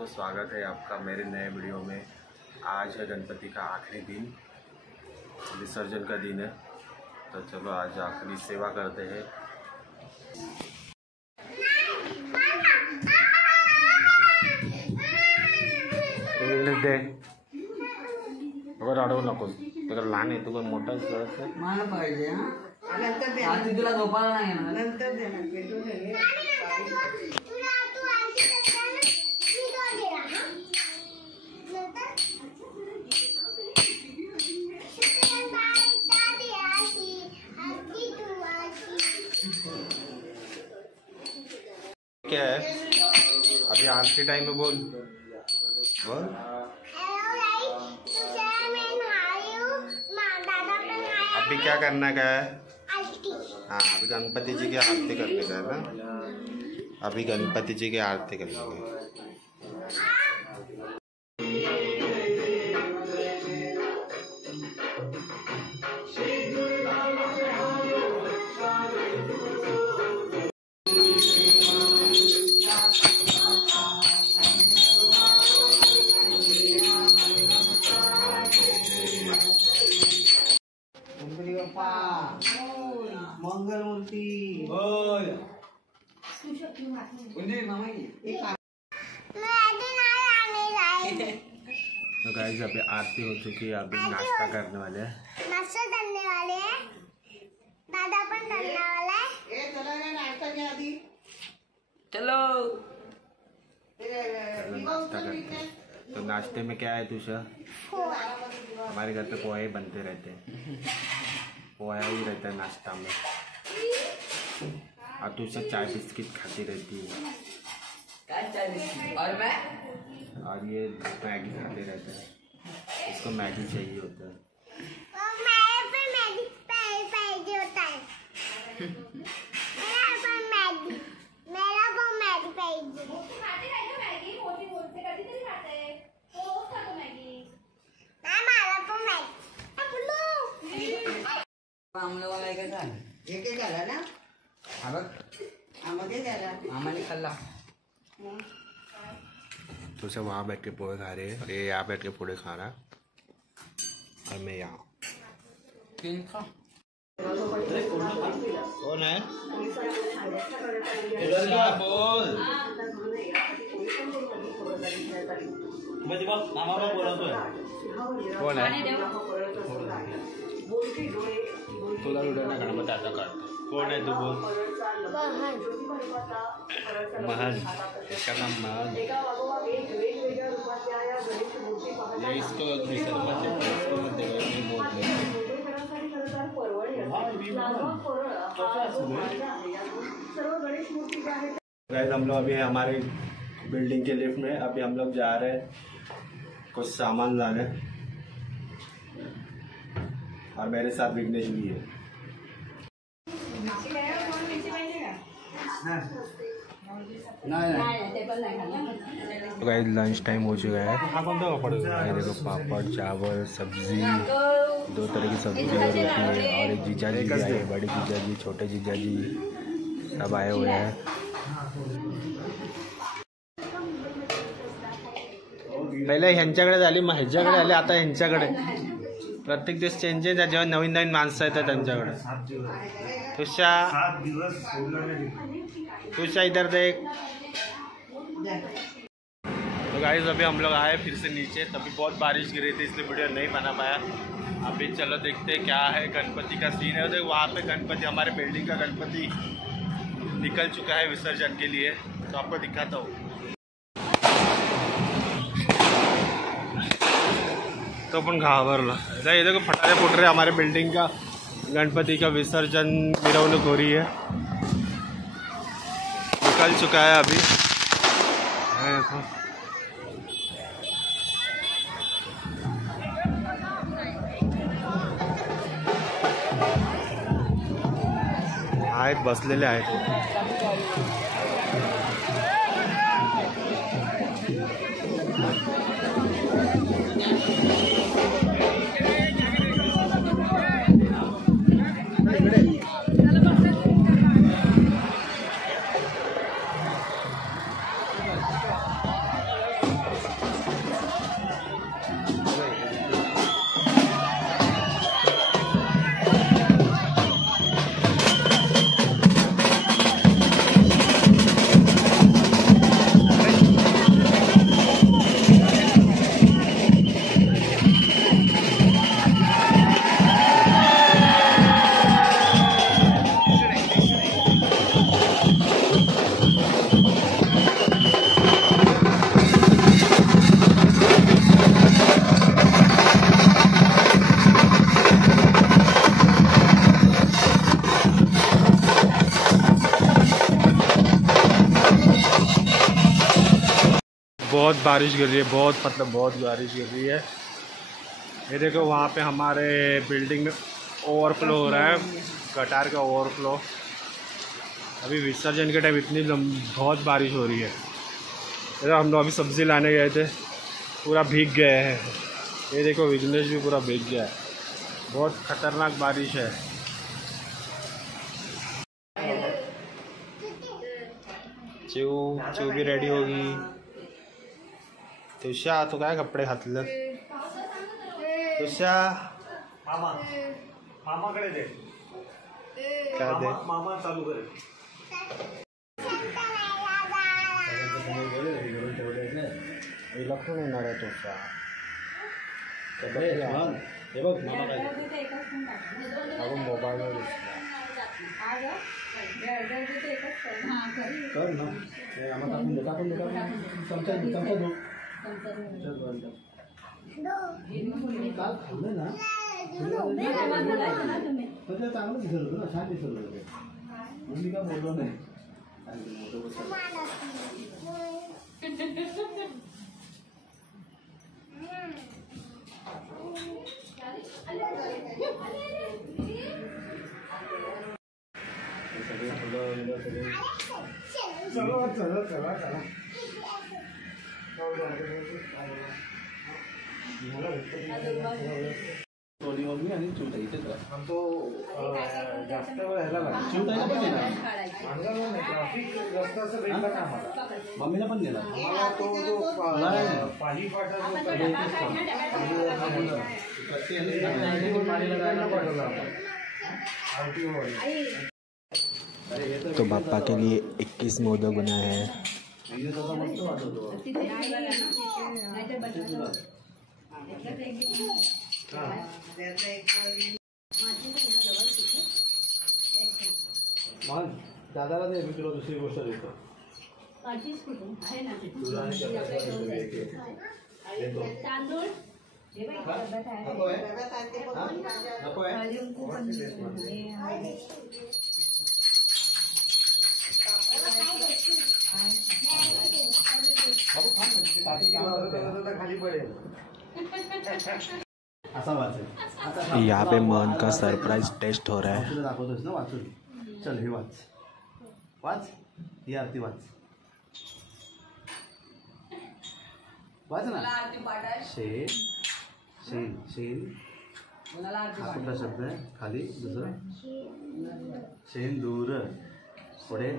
दोस्तों, स्वागत है आपका मेरे नए वीडियो में। आज है गणपति का आखिरी दिन, विसर्जन का दिन है। तो चलो आज आखिरी सेवा करते हैं। दे अडवू नकोस, तुला लहान आहे, तुला मोठा मला पाहिजे। तुला झोपायला नाही नंतर क्या है अभी आखिरी टाइम में बोल अभी क्या करना का है? हाँ, अभी गणपति जी की आरती करने का है ना। अभी गणपति जी की आरती करने का। मंगल मूर्ति तो गाइस अभी आरती हो चुकी है, अभी नाश्ता करने वाले हैं। नाश्ता करने वाले हैं, दादा पण करने वाला है। चलो ना नाश्ता के आदि चलो नाश्ता करते हैं। तो नाश्ते में क्या है तुषा? हमारे घर पे पोहे बनते रहते हैं, पोहा ही रहता है नाश्ता में। और तुषा चाय बिस्किट खाती रहती है, और ये मैगी खाते रहता है। इसको मैगी चाहिए होता है। तो सब वहाँ बैठ के पोहे खा रहे हैं, और ये यहाँ बैठ के पोहे खा रहा है, और मैं यहाँ। कौन है? बोल। कौन है? तुला उडवना गणपती आता करतो। कौन है तू? बोल। महन, इसका नाम महन। ये इसको विसर्जन देते, इसको मत देगा, ये बोल दे। गाइस हम लोग अभी हमारे बिल्डिंग के लिफ्ट में, अभी हम लोग जा रहे हैं कुछ सामान लाने, और मेरे साथ विघ्नेश भी है। तो गाइस लंच टाइम हो चुका है। ये देखो पापड़, चावल, सब्जी, 2 तरह की सब्जी और रोटी है, और एक जीजा जी भी आए, बड़े जीजा जी, छोटे जीजा जी सब आए हुए हैं। पहिले ह्यांच्याकडे झाली, मग ह्याच्याकडे आले, आता ह्यांच्याकडे। प्रत्येक दिवस चेंजेस आहे, जेव्हा नवीन नवीन माणसं येतात त्यांच्याकडे। तुषा इधर देख। तो गाइस अभी हम लोग आए फिर से नीचे, तभी बहुत बारिश गिरी थी इसलिए वीडियो नहीं बना पाया। अभी चलो देखते हैं क्या है गणपति का सीन है। देखो वहाँ पे गणपति, हमारे बिल्डिंग का गणपति निकल चुका है विसर्जन के लिए, तो आपको दिखाता हूँ। तो अपन घाबरला, ये देखो फटाके फुट रहे, हमारे बिल्डिंग का गणपति का विसर्जन मिरवणूक हो रही है, निकल चुका है अभी। आहेत बसलेले आहेत। बहुत बारिश गिर रही है, बहुत मतलब बहुत बारिश गिर रही है। ये देखो वहाँ पे हमारे बिल्डिंग में ओवरफ्लो हो रहा है, गटार का ओवरफ्लो। अभी विसर्जन के टाइम इतनी बहुत बारिश हो रही है। ये हम लोग अभी सब्ज़ी लाने गए थे, पूरा भीग गए हैं। ये देखो विघ्नेश भी पूरा भीग गया है, बहुत खतरनाक बारिश है। चिव भी रेडी होगी। तुषा तो काय कपडे घातले? तुषा मामाकडे दे, काय दे? मामा चालू करे। लक्षण येणार आहे तुषा। हे बघ मामा काय आपण मोबाईलवर दिसला कर ना, टाकून चमचा दो काल खाल्लं ना, चांगलं दिसत होतं ना, छान दिसत होतं। मी काय बोललो नाही। जास्त वेळ ह्याला मम्मीला पण नेला पाणी तो पापा के लिए 21 मोदक बनाए हैं। दादाला दे, मी तुला दुसरी गोष्ट देतो। यहाँ पे मन का सरप्राइज टेस्ट हो रहा है। दाखवतोस ना वाचून, चल हे वाच, वाच ही आरती वाच, वाच ना। शेन शेन शेन हा कुठला शब्द आहे? खाली दुसरा शेन दूर, पुढे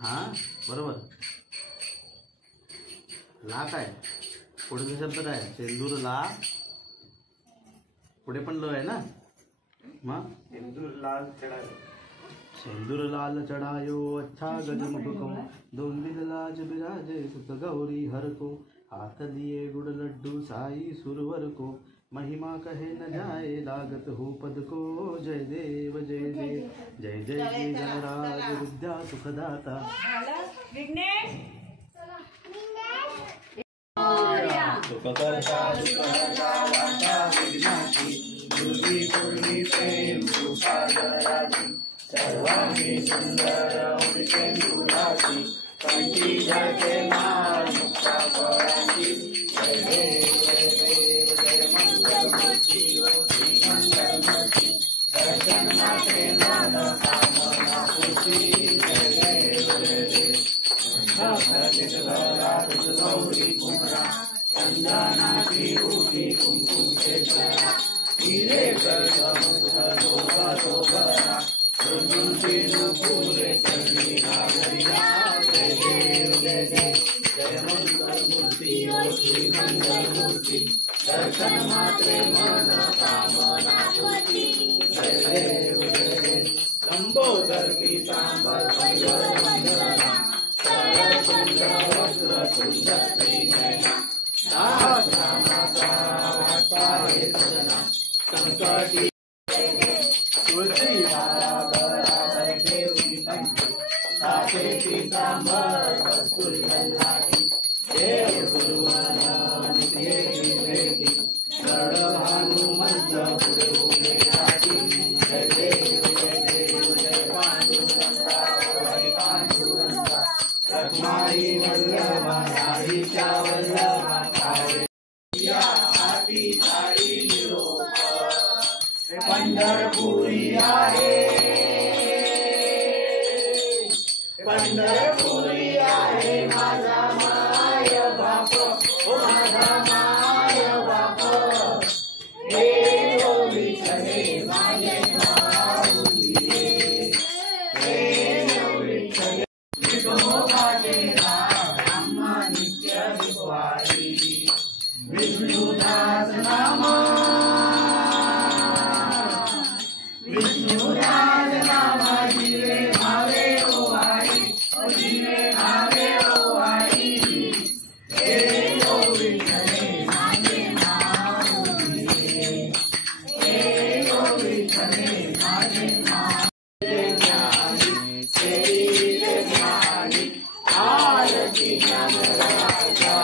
हा बरोबर, ला काय पुढे शब्द काय? शेंदूर ला, पुढे पण ल आहे ना, मग शेंदूर लाल चढ़ायो अच्छा गजमुख, दोन दिल लाज बिराजे सुत गौरी हर को, हाथ दिए गुड़ लड्डू साई सुरवर को, महिमा कहे न जाए लागत हो पद को, जय देव जय देव जय जय जय जनराज विद्या सुखदाता। सर्वांगी सुंदर उदितेंदुराची, कंठी झळके नाद मुक्ता फळांची, जय देव जय देव जय मंगलमूर्ती श्री मंगलमूर्ती, दर्शन मात्रे मन कामना पूर्ती, जय देव जय देव गौरी कुमरा, चंदनाची उठी कुंकुम केसरा, हिरे शोभा शोभरा, पूरे चरणी नागरिया, जय देव जय देव जय मंगलमूर्ती श्री मंगलमूर्ती, दर्शन मात्रे मन कामना पूर्ती, जय देव जय देव लंबोदर पीतांबर परिवर वंदना, सुंदर वस्त्र सुंदर श्रीनयना, दासा माता वाताये सदना, संकटी तुलसी पीतांबर कस्तूरी लाठी, देव गुरुवन निधेची भेटी, गड हनुमंत पुढे उभे राठी, जय देव जय पांडुरंगा हरी पांडुरंगा, रखमाई वल्लभा राहीच्या वल्लभा या हाती काळी निरोप पंढरपुरी आहे पंढरपुरी आहे माझा माय बाप ओ माझा माय बाप हे विठ्ठले माझे माऊली हे विठ्ठले विठोबाचे नाम आम्हा नित्य दुपारी विष्णुदास नामा विष्णुदास नामा जीवे भावे ओ आई ओ जीवे भावे ओ आई हे ओ विठ्ठले माझे माऊली हे ओ विठ्ठले माझे माऊली ज्ञानी आरती ज्ञानराजा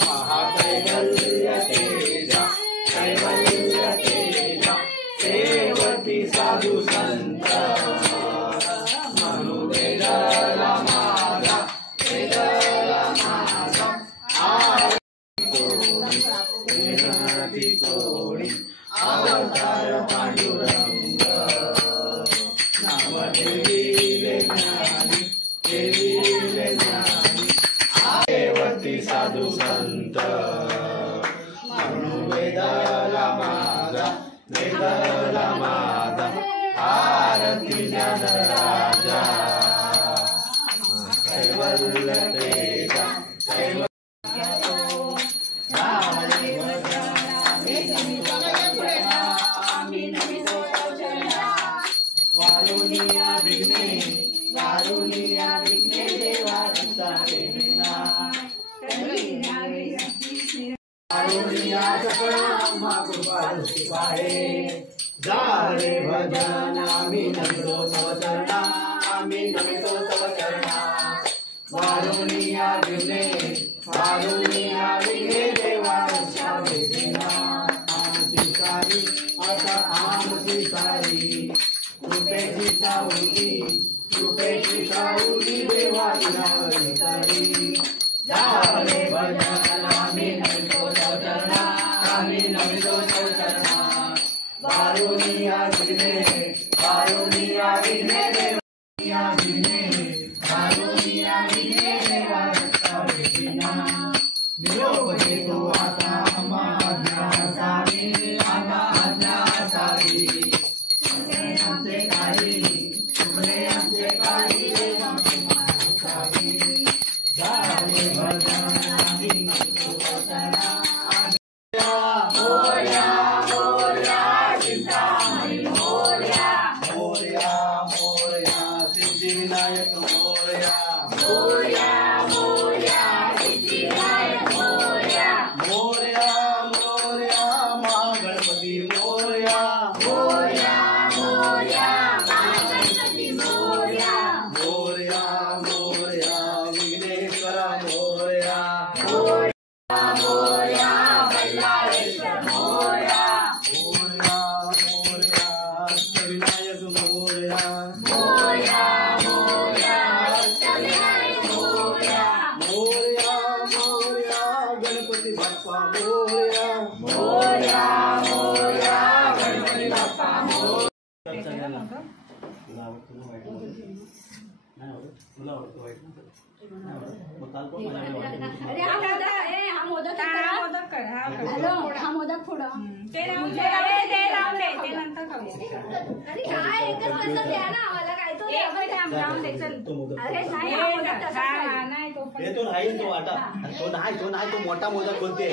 महाकैवल्य तेजा कैवल्य तेजा सेवती साधू संत मनुवेदला माझा वेदला माझा आरती कोणी अवतार पांडुरंग नाम देवीले ज्ञानी देवीले ज्ञानी सेवती साधू संत मनुवेदला माझा वेदला माझा आरती ज्ञानराजा कैवल्य तेजा कैवल्य वारुनिया विघ्ने देवा वारुनिया सकळा कृपा पाहे जाळे भजन आम्ही नमितो तव चरणा आम्ही नमितो तव चरणा वारुनिया विघ्ने देवा आमची सारी आता आमची सारी कृपेची सावली देवा विनारी जाळे भजन आम्ही नमितो तव चरणा आम्ही नमितो तव चरणा वारुनिया विघ्ने देवा निरोप देतो आता आज्ञा सारी आमचे काही जाळे भजन आम्ही नमितो तव चरणा मोरया सिद्धिविनायक मोरया महागणपती मोरया विघ्नेश्वरा मोरया विनायक मोरया गणपती बाप्पा मोरया गणपती बाप्पा हा मोदक पुढं ते नंतर तो नाही तो मोठा मोदक बोलते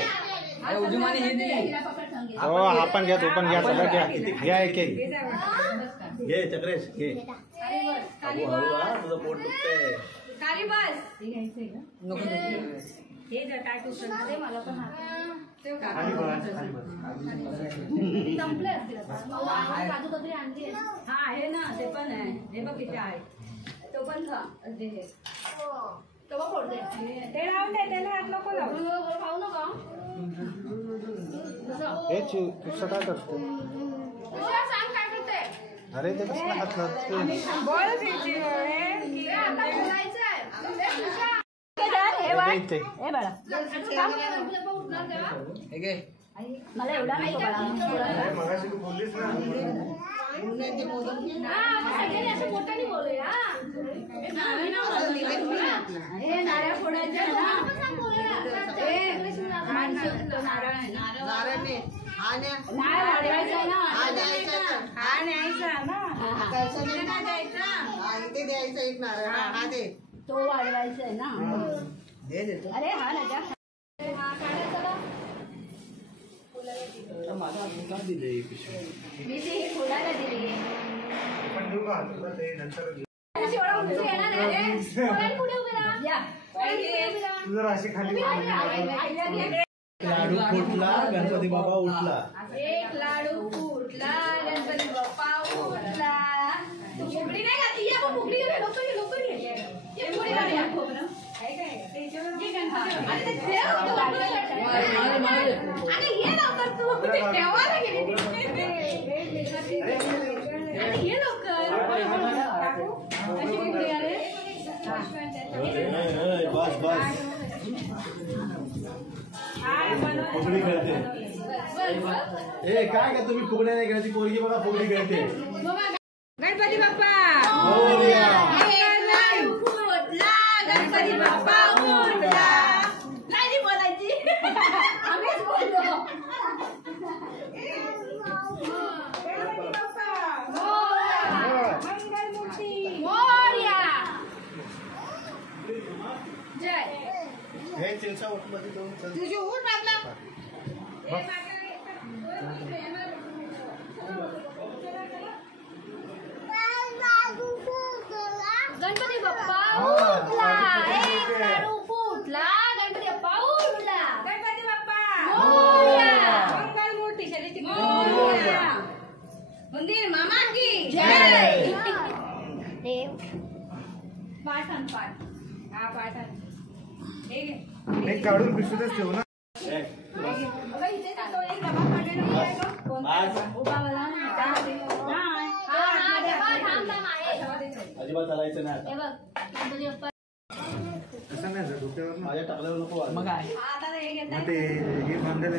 हो आपण घ्या तो पण घ्या सगळं घ्या एक घे चक्रेश घे तुझं पोट दुखतंय मला पण संपले असतील काजू कतरी आणली हा आहे ना ते पण आहे हे बघ किती आहे तो पण खा तो बघ फोडते ते लावून दे त्याला हात नको लावू खाऊ नका काय करतो सांग काय करते अरे ते कसं हात बोल इथे ए बाळा मला एवढा नाही नारळ फोडायचे द्यायचा एक नारळ हा दे तो वाढवायचा आहे ना अरे हा ना मी ती फुलाला दिली लाडू फुटला गणपती बाबा उठला एक लाडू फुटला गणपती बाप्पा उठला तू फुगडी नाही घातली या मग फुगडी घे लोक ये फुगडी घाल या खोबरं काय काय ये गणपती अरे ते अरे ये लवकर तू ते ठेवायला गेली अरे ये लवकर काकू अशी फुगडी अरे बस बस फुगडी खेळते ए काय का तुम्ही फुगड्या नाही खेळती पोरगी बघा फुगडी खेळते गणपती बाप्पा मोरया गणपती बाप्पा उठला नाही बोलायची आम्हीच बोललो मोरया जय हे चिंचा उठमध्ये दोन तुझी ऊन लागला गणपती बाप्पा उठला एक लाडू फुटला गणपती बाप्पा उठला गणपती बाप्पा मोरया मंगल मूर्ती शरीची मोरया मंदिर मामा की जय पाठन पाठ हा पाठन हे घे एक काढून पिशवीतच ठेवू ना बघा इथे तो एक डबा काढलेला कोणता उभा वाला अजिबात चालायचं नाही हे बघ गणपती बाप्पा असं नाही डोक्यावर माझ्या टाकल्यावर नको मग आता हे घेत ते हे बांधलेलं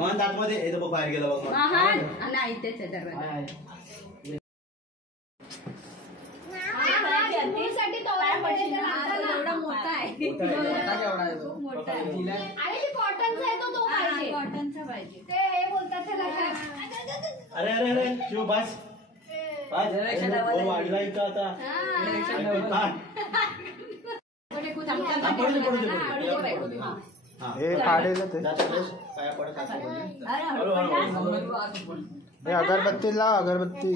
मन आतमध्ये येतं बघ बाहेर गेला बघ नाही तेच एवढा मोठा आहे आणि कॉटनचा आहे तो पाहिजे कॉटनचा पाहिजे ते हे बोलतात त्याला अरे अरे अरे शिव बस वाढला इथं आता हे काढेल ते हे अगरबत्ती लाव अगरबत्ती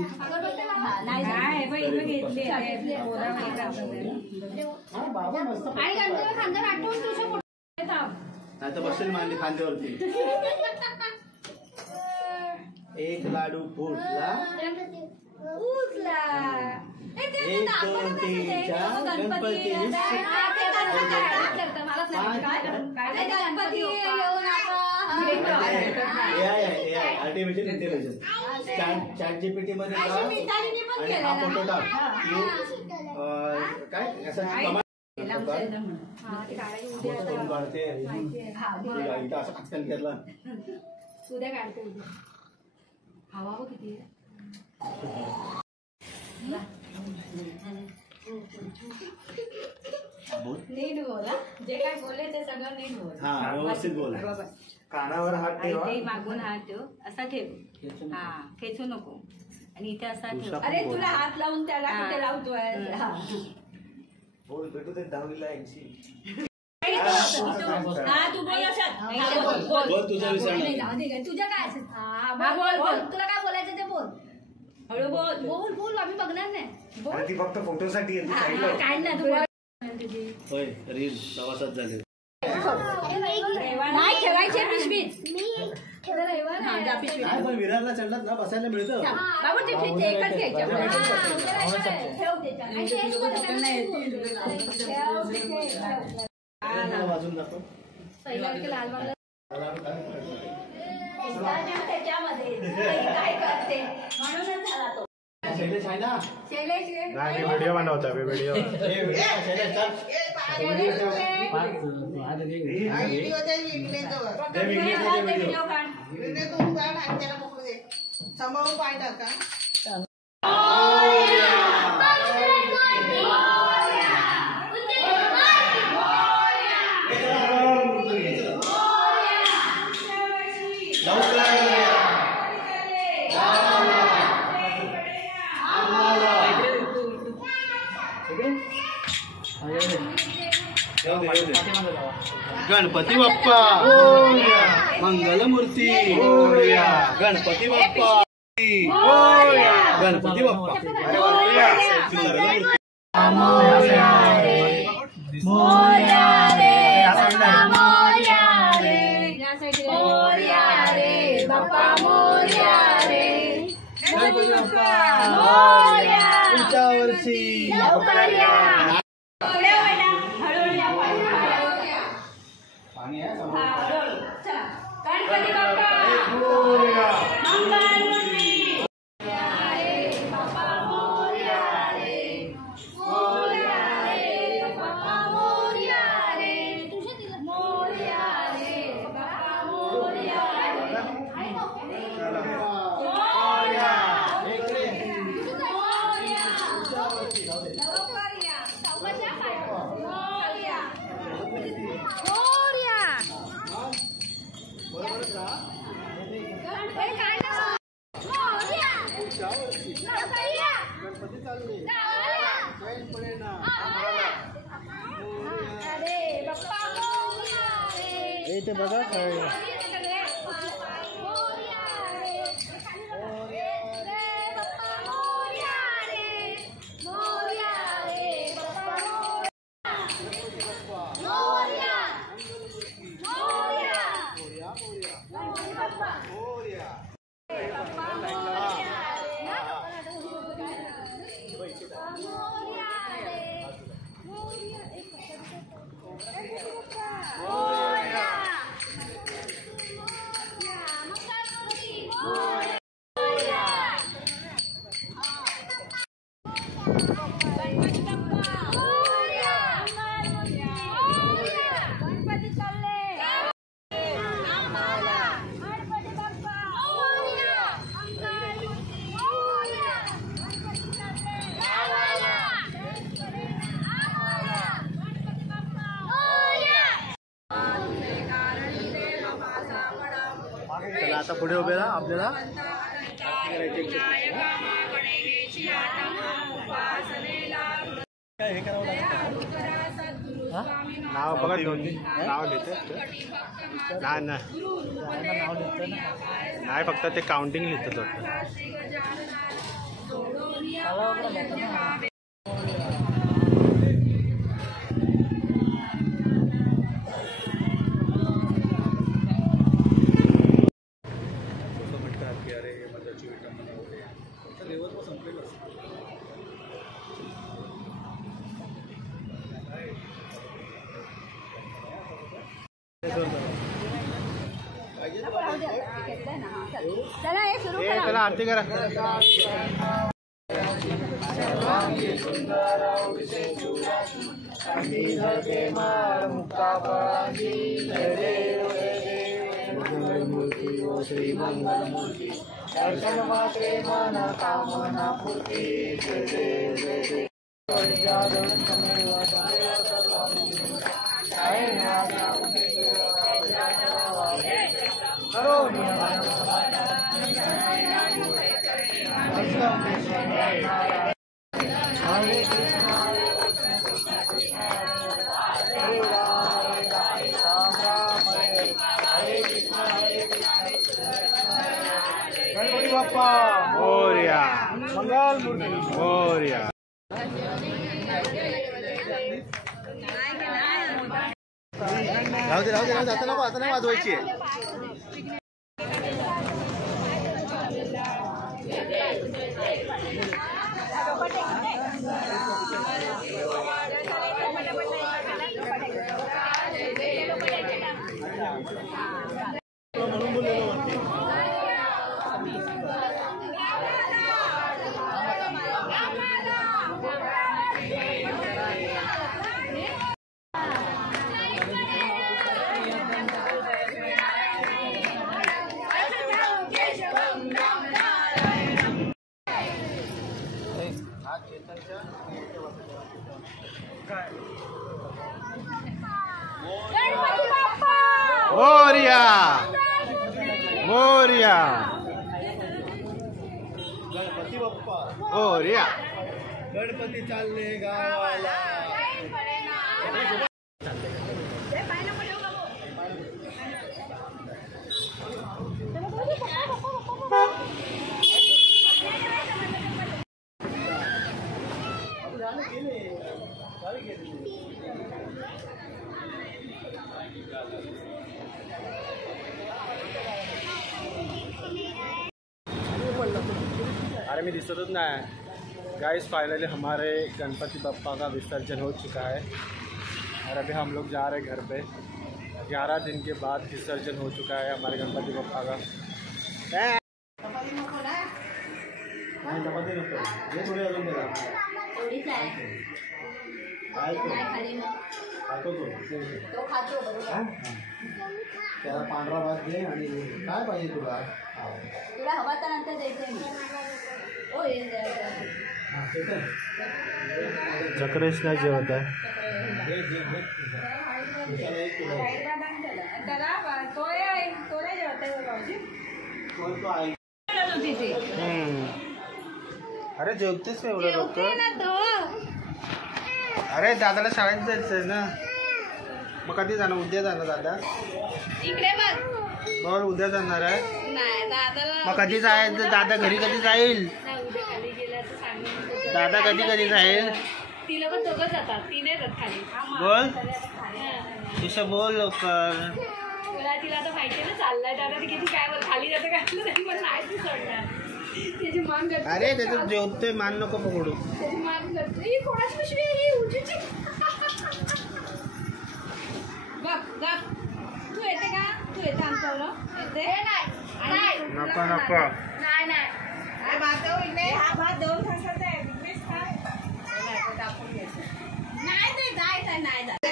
नाही तर बसेल मांडली खांद्यावरती एक लाडू फुटला एक दोन तीन चार Ganpati artificial intelligence chat GPT मध्ये आणि हा फोटो टाक काय असं काढते असं पटकन घेतला उद्या काढते उद्या हवा बघ किती नीट बोला जे काय बोलले ते सगळं नीट बोल हा व्यवस्थित बोल कानावर हात ठेव मागून हात ठेव असा ठेव हा खेचू नको आणि इथे असा ठेव अरे तुला हात लावून त्याला कुठे लावतोय बोल भेटू ते 10वीला 80 हा तू बोल बोल तुझा विषय तुझ्या काय बोल तुला काय बोलायचं ते बोल हळू बोल बोल बोल आम्ही बघणार नाही ती फक्त फोटोसाठी काय ना तू होय रील प्रवासात झाले नाही ठेवायचे पिशवीत हा, जा पिशवी. काय पण विरारला चढलात ना बसायला मिळतं. बाबू ते एकच घ्यायचं. ठेव त्याच्यात. वाजून दाखव. लाल वाला त्याच्यामध्ये काय करते म्हणूनच झाला तो. शैलेश आहे ना? शैलेश नाही व्हिडिओ बनवता व्हिडिओ. सांभाळून पाय टाका. गणपती बाप्पा मंगलमूर्ती गणपती बाप्पा गणपती बाप्पा पुढच्या वर्षी गणपती बाप्पा मंगलमूर्ती बाप्पा मोरया रे मोरया रे बाप्पा मोरया रे मोरया रे बाप्पा मोरया ते बघा काय आता पुढे उभे राहा आपल्याला नाव बघा नाव लिहिते नाही फक्त ते काउंटिंग लिहितं चला आरती करा श्री मंगलमूर्ती दर्शन मात्रे मन कामना पूर्ती गणपती बाप्पा मोरया मंगलमूर्ती मोरया राहू दे आता नाही वाजवायची आहे गणपती बाप्पा मोरया मोरया गणपती बाप्पा मोरया. गणपती चालले गावाला. अरे मैं दिसतच नहीं. गाइस फाइनली हमारे गणपति बप्पा का विसर्जन हो चुका है और अभी हम लोग जा रहे हैं घर पे. 11 दिन के बाद विसर्जन हो चुका है हमारे गणपति बप्पा का. चपाती नको हे थोडे अजून द्या. एवढीच आहे. नाही खाली मग. खातो तो खातो बरोबर. त्याला पांढरा भात दे आणि काय पाहिजे तुला. तुला हवा तर नंतर द्यायचं मी. ओ हे चक्रेश नाही जेवत आहे. अरे जेवतेस का एवढं लवकर. अरे दादाला शाळेत जायचं आहे ना. मग कधी जाणार. उद्या जाणार दादा. इकडे बघ. बरोबर उद्या जाणार आहे. नाही दादाला मग कधी जायचं. दादा घरी कधी जाईल. उद्या खाली गेला तर सांगून दादा कधी जाईल. तिला पण दोघं जातात. ती नाही जात खाली. बोल तुझं बोल लवकर. तुला तिला आता माहिती आहे ना चाललाय दादा. ती किती काय बोल खाली जातं काय तरी पण नाही ती सोडणार. त्याची मान करते. अरे त्याचं जेवतोय मान नको पकडू. त्याची मान करते. ही कोणाची पिशवी आहे ही उजीची. बघ बघ तू येते का. तू येते आमच्यावर येते. नको नको. नाही नाही हा भात दोन खायचा आहे. नाही ते जायचं नाही जायचं.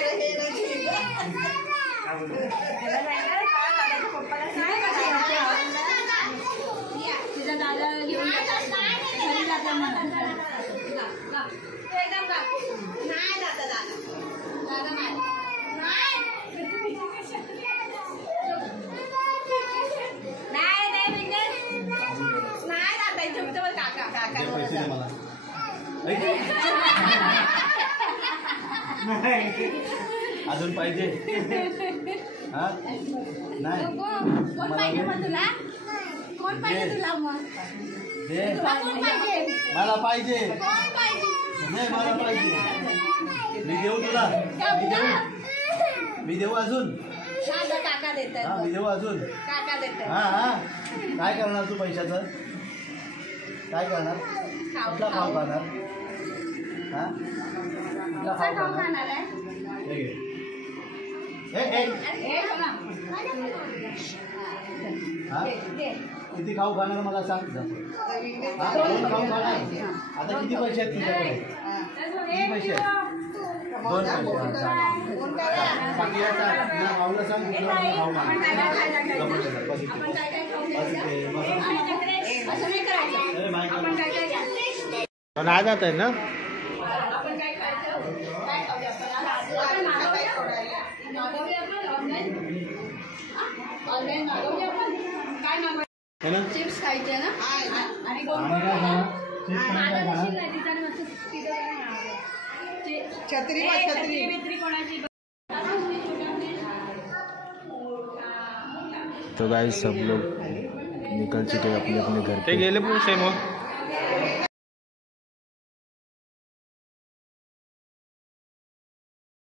तिचा दादा घेऊन घरी जाता म्हणा. एकदम का नाही जाता दादा. दादा नाही नाही नाही बिझनेस नाही जाता. झुकतो काका काका पैसे दे मला. अजून पाहिजे. हा नाही कोण पाहिजे मग तुला. कोण पाहिजे तुला मग. दे कोण पाहिजे. मला पाहिजे. कोण पाहिजे. दे मला पाहिजे. मी देऊ तुला. मी देऊ अजून. दादा काका देतात. हा मी देऊ अजून. काका देतात. हा हा काय करणार तू पैशाचं. काय करणार. कुठला खाऊ खाणार. हा कुठला खाऊ खाऊ खाणार. खाणार आहे. हे घे. हे हे बघा. हा दे. किती खाऊ खाणार मला सांग. हा 2 खाऊ खाणार. आता किती पैसे आहेत तुझ्याकडे. किती पैसे आहेत. 2 पैसे. भाऊला सांग कुठला खाऊ आपण काय काय खायला घ्यायचं. आपण काय काय खाऊ घ्यायचं. असं नाही करायचं. आपण काय काय घ्यायचं. आ जाता है ना. आपण काय खायचं. काय खाऊया आपण. मागवूया आपण ऑनलाईन. ऑनलाईन मागवूया आपण. काय मागवूया. है ना. चिप्स खायचे ना. आणि कोण आणि काय खाणार. चिप्स आणि काय खाणार. छत्री कोणाची. तो गाइस सब लोग निकल चुके हैं अपने अपने घर ते पे. गेले पण सेम हो.